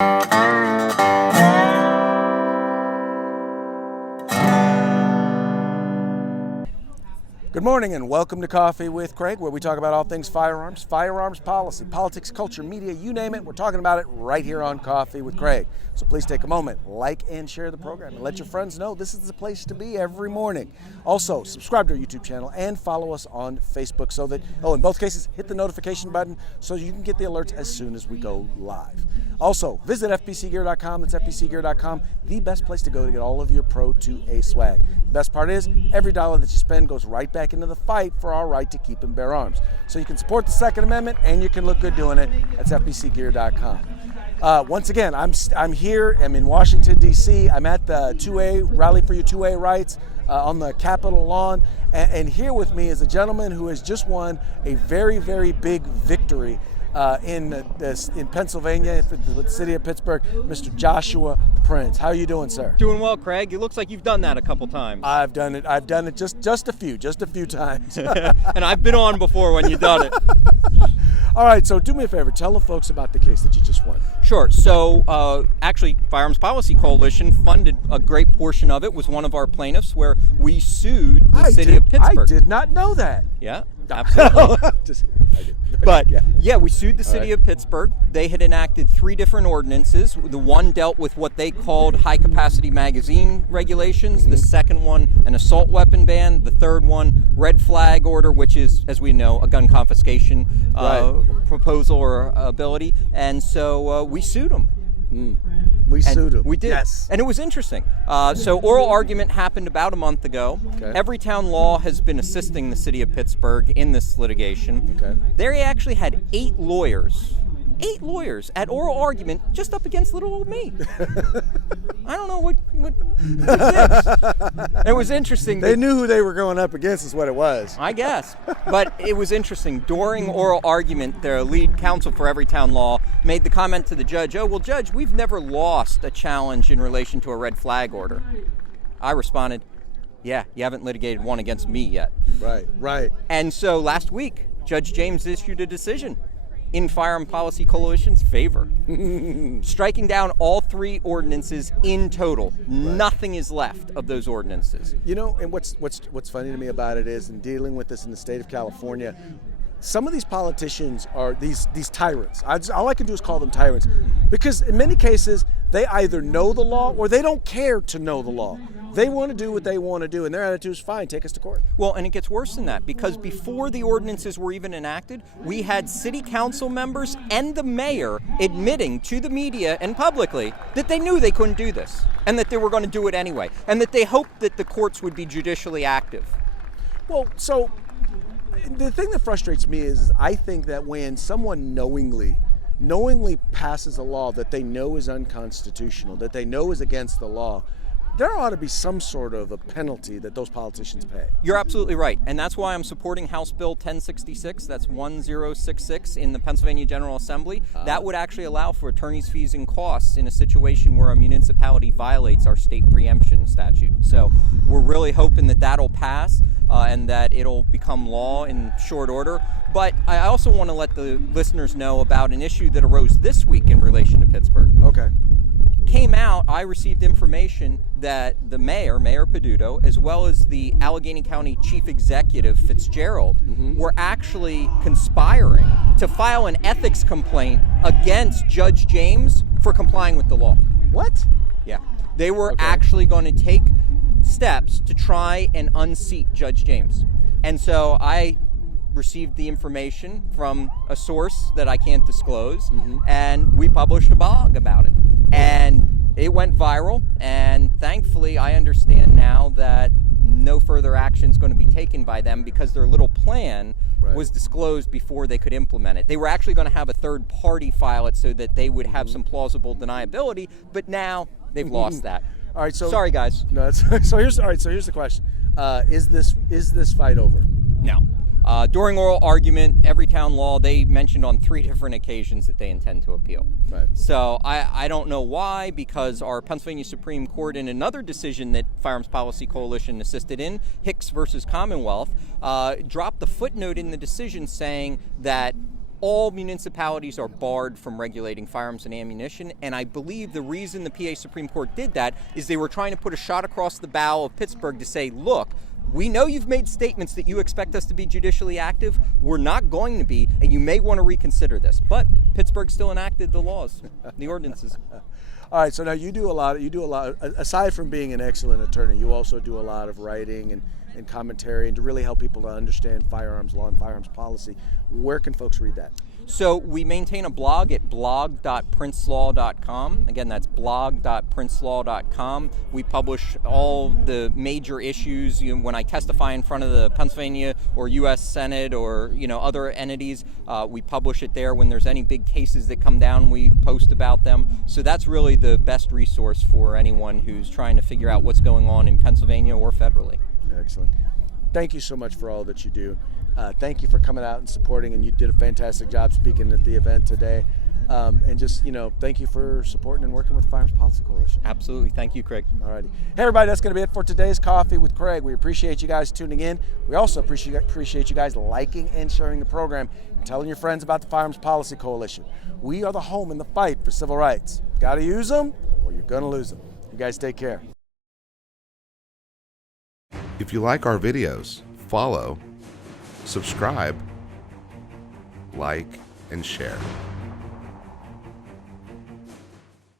Good morning and welcome to Coffee with Craig, where we talk about all things firearms, firearms policy, politics, culture, media, you name it. We're talking about it right here on Coffee with Craig. So please take a moment, like and share the program, and let your friends know this is the place to be every morning. Also, subscribe to our YouTube channel and follow us on Facebook so that, in both cases, hit the notification button so you can get the alerts as soon as we go live. Also, visit FPCgear.com. That's FPCgear.com, the best place to go to get all of your Pro 2A swag. The best part is, every dollar that you spend goes right back into the fight for our right to keep and bear arms. So you can support the Second Amendment and you can look good doing it. That's FPCgear.com. Once again, I'm here. I'm in Washington, D.C. I'm at the 2A, Rally for Your 2A Rights on the Capitol lawn. And here with me is a gentleman who has just won a very, very big victory in Pennsylvania with the city of Pittsburgh, Mr. Joshua Prince. How are you doing, sir? Doing well, Craig. It looks like you've done that a couple times. I've done it just a few times. And I've been on before when you've done it. All right, so do me a favor. Tell the folks about the case that you just won. Sure. So actually, Firearms Policy Coalition funded a great portion of it, was one of our plaintiffs, where we sued the city of Pittsburgh. I did not know that. Yeah, absolutely. I did. But yeah, we sued the city of Pittsburgh. They had enacted 3 different ordinances. The one dealt with what they called high-capacity magazine regulations. The second one, an assault weapon ban. The third one, red flag order, which is, as we know, a gun confiscation proposal or ability. And so we sued them. We sued him. We did. Yes. And it was interesting. So oral argument happened about a month ago. Okay. Everytown Law has been assisting the city of Pittsburgh in this litigation. Okay. They actually had 8 lawyers at oral argument just up against little old me. I don't know what it was interesting. They knew who they were going up against is what it was. I guess. But it was interesting. During oral argument, their lead counsel for Everytown Law made the comment to the judge, Judge, we've never lost a challenge in relation to a red flag order. I responded, yeah, you haven't litigated one against me yet. Right. And so last week, Judge James issued a decision in Firearms Policy Coalition's favor, striking down all 3 ordinances in total. Right. Nothing is left of those ordinances. You know, and what's funny to me about it is, in dealing with this in the state of California, some of these politicians are these tyrants. All I can do is call them tyrants, because in many cases they either know the law or they don't care to know the law. They want to do what they want to do, and their attitude is fine, take us to court. Well, and it gets worse than that, because before the ordinances were even enacted, we had city council members and the mayor admitting to the media and publicly that they knew they couldn't do this, and that they were going to do it anyway, and that they hoped that the courts would be judicially active. Well, so the thing that frustrates me is I think that when someone knowingly passes a law that they know is unconstitutional, that they know is against the law, there ought to be some sort of a penalty that those politicians pay. You're absolutely right. And that's why I'm supporting House Bill 1066. That's 1066 in the Pennsylvania General Assembly. That would actually allow for attorney's fees and costs in a situation where a municipality violates our state preemption statute. So we're really hoping that that'll pass and that it'll become law in short order. But I also want to let the listeners know about an issue that arose this week in relation to Pittsburgh. Okay. Came out, I received information that the Mayor Peduto, as well as the Allegheny County Chief Executive Fitzgerald, were actually conspiring to file an ethics complaint against Judge James for complying with the law. What? Yeah. They were actually going to take steps to try and unseat Judge James. And so I received the information from a source that I can't disclose, and we published a blog about it. And it went viral, and thankfully I understand now that no further action is going to be taken by them, because their little plan was disclosed before they could implement it. They were actually going to have a third party file it so that they would have some plausible deniability, but now they've lost that. All right, so sorry guys. No, so here's the question. Is this fight over? No. During oral argument, Everytown Law, they mentioned on 3 different occasions that they intend to appeal. Right. So I don't know why, because our Pennsylvania Supreme Court, in another decision that Firearms Policy Coalition assisted in, Hicks versus Commonwealth, dropped the footnote in the decision saying that all municipalities are barred from regulating firearms and ammunition, and I believe the reason the PA Supreme Court did that is they were trying to put a shot across the bow of Pittsburgh to say, look, we know you've made statements that you expect us to be judicially active. We're not going to be, and you may want to reconsider this. But Pittsburgh still enacted the laws, the ordinances. All right, so now you do a lot, aside from being an excellent attorney, you also do a lot of writing and commentary and to really help people to understand firearms law and firearms policy. Where can folks read that? So we maintain a blog at blog.princelaw.com. Again, that's blog.princelaw.com. We publish all the major issues. When I testify in front of the Pennsylvania or U.S. Senate or other entities, we publish it there. When there's any big cases that come down, we post about them. So that's really the best resource for anyone who's trying to figure out what's going on in Pennsylvania or federally. Excellent. Thank you so much for all that you do. Thank you for coming out and supporting, and you did a fantastic job speaking at the event today. And just, thank you for supporting and working with the Firearms Policy Coalition. Absolutely. Thank you, Craig. All righty. Hey, everybody, that's going to be it for today's Coffee with Craig. We appreciate you guys tuning in. We also appreciate you guys liking and sharing the program and telling your friends about the Firearms Policy Coalition. We are the home in the fight for civil rights. Got to use them or you're going to lose them. You guys take care. If you like our videos, follow, subscribe, like, and share.